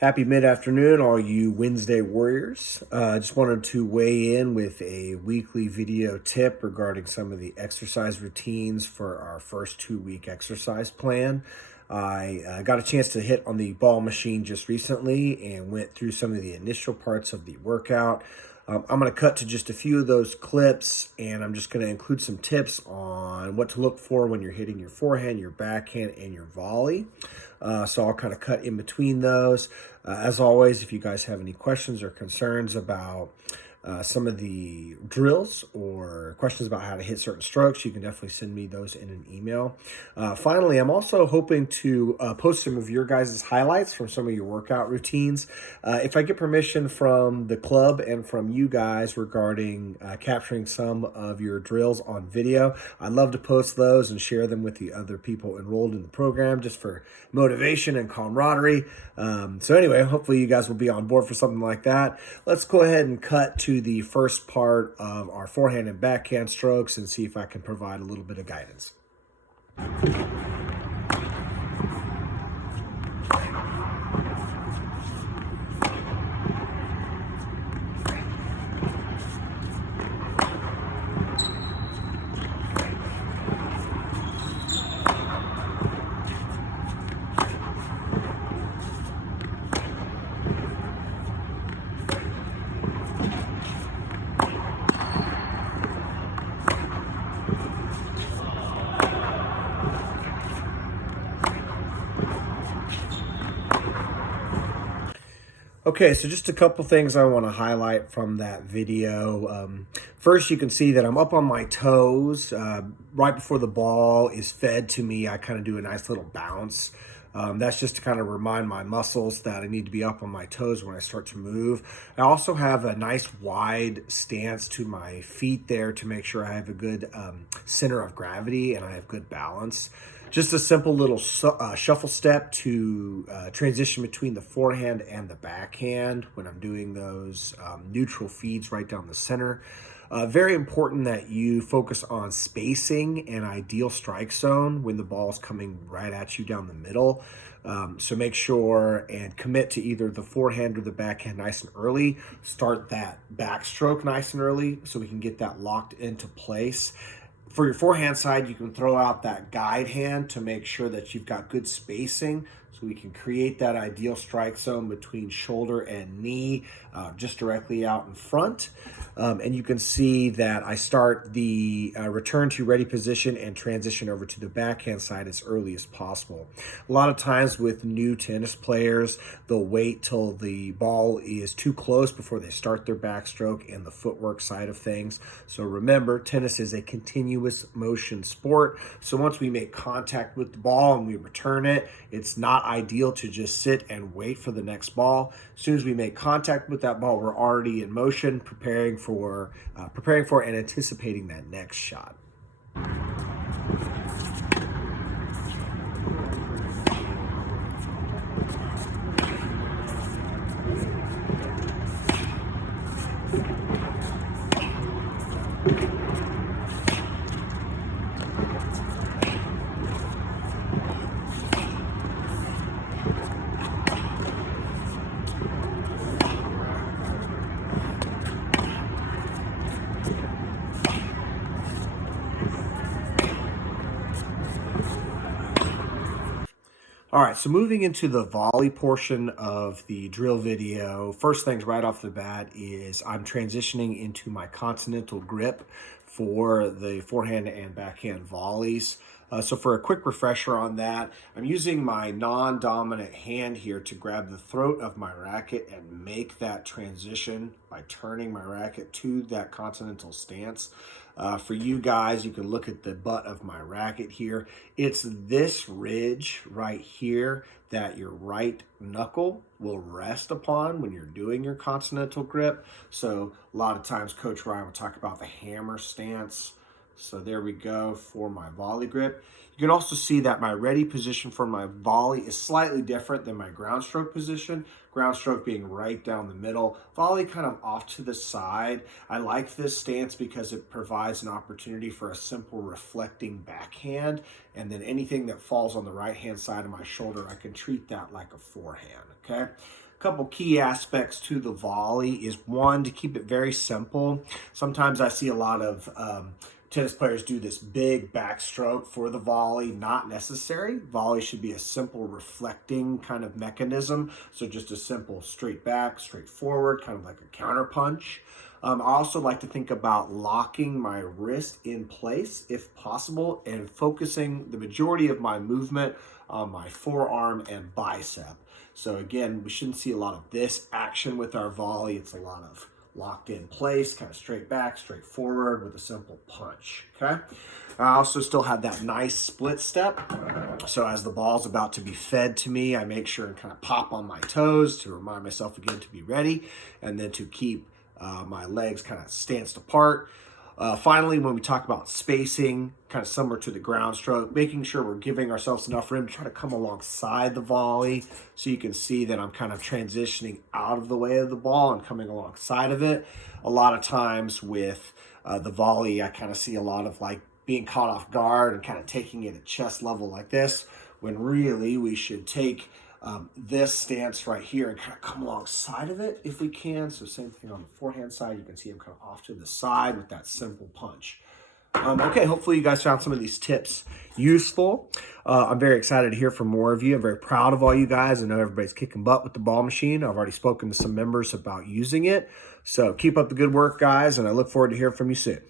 Happy mid-afternoon, all you Wednesday warriors. I just wanted to weigh in with a weekly video tip regarding some of the exercise routines for our first 2-week exercise plan. I got a chance to hit on the ball machine just recently and went through some of the initial parts of the workout. I'm going to cut to just a few of those clips, and I'm just going to include some tips on what to look for when you're hitting your forehand, your backhand, and your volley. So I'll kind of cut in between those. As always, if you guys have any questions or concerns about some of the drills or questions about how to hit certain strokes, you can definitely send me those in an email. Finally, I'm also hoping to post some of your guys' highlights from some of your workout routines. If I get permission from the club and from you guys regarding capturing some of your drills on video, I'd love to post those and share them with the other people enrolled in the program just for motivation and camaraderie. So anyway, hopefully you guys will be on board for something like that. Let's go ahead and cut to the first part of our forehand and backhand strokes and see if I can provide a little bit of guidance. Okay, so just a couple things I want to highlight from that video. First, you can see that I'm up on my toes. Right before the ball is fed to me, I kind of do a nice little bounce. That's just to kind of remind my muscles that I need to be up on my toes when I start to move. I also have a nice wide stance to my feet there to make sure I have a good center of gravity and I have good balance. Just a simple little shuffle step to transition between the forehand and the backhand when I'm doing those neutral feeds right down the center. Very important that you focus on spacing and ideal strike zone when the ball is coming right at you down the middle. So make sure and commit to either the forehand or the backhand nice and early. Start that backstroke nice and early so we can get that locked into place. For your forehand side, you can throw out that guide hand to make sure that you've got good spacing so we can create that ideal strike zone between shoulder and knee, just directly out in front. And you can see that I start the return to ready position and transition over to the backhand side as early as possible. A lot of times with new tennis players, they'll wait till the ball is too close before they start their backstroke and the footwork side of things. So remember, tennis is a continuous motion sport. So once we make contact with the ball and we return it, it's not ideal to just sit and wait for the next ball. As soon as we make contact with that ball, we're already in motion, preparing for and anticipating that next shot. All right, so moving into the volley portion of the drill video, first things right off the bat is I'm transitioning into my continental grip for the forehand and backhand volleys. So for a quick refresher on that, I'm using my non-dominant hand here to grab the throat of my racket and make that transition by turning my racket to that continental stance. For you guys, you can look at the butt of my racket here. It's this ridge right here that your right knuckle will rest upon when you're doing your continental grip. So a lot of times Coach Ryan will talk about the hammer stance. So there we go for my volley grip. You can also see that my ready position for my volley is slightly different than my ground stroke position. Ground stroke being right down the middle, volley kind of off to the side. I like this stance because it provides an opportunity for a simple reflecting backhand, and then anything that falls on the right hand side of my shoulder, I can treat that like a forehand, okay? couple key aspects to the volley is one, to keep it very simple. Sometimes I see a lot of tennis players do this big backstroke for the volley. Not necessary. Volley should be a simple reflecting kind of mechanism. So just a simple straight back, straight forward, kind of like a counter punch. I also like to think about locking my wrist in place if possible and focusing the majority of my movement on my forearm and bicep. So again, we shouldn't see a lot of this action with our volley. It's a lot of locked in place, kind of straight back, straight forward with a simple punch, okay? I also still have that nice split step. So as the ball's about to be fed to me, I make sure and kind of pop on my toes to remind myself again to be ready, and then to keep my legs kind of stanced apart. Finally, when we talk about spacing, kind of similar to the ground stroke, making sure we're giving ourselves enough room to try to come alongside the volley. So you can see that I'm kind of transitioning out of the way of the ball and coming alongside of it. A lot of times with the volley, I kind of see a lot of like being caught off guard and kind of taking it at chest level like this, when really we should take this stance right here and kind of come alongside of it if we can. So same thing on the forehand side. You can see I'm kind of off to the side with that simple punch. Okay, hopefully you guys found some of these tips useful. I'm very excited to hear from more of you. I'm very proud of all you guys. I know everybody's kicking butt with the ball machine. I've already spoken to some members about using it. So keep up the good work, guys, and I look forward to hearing from you soon.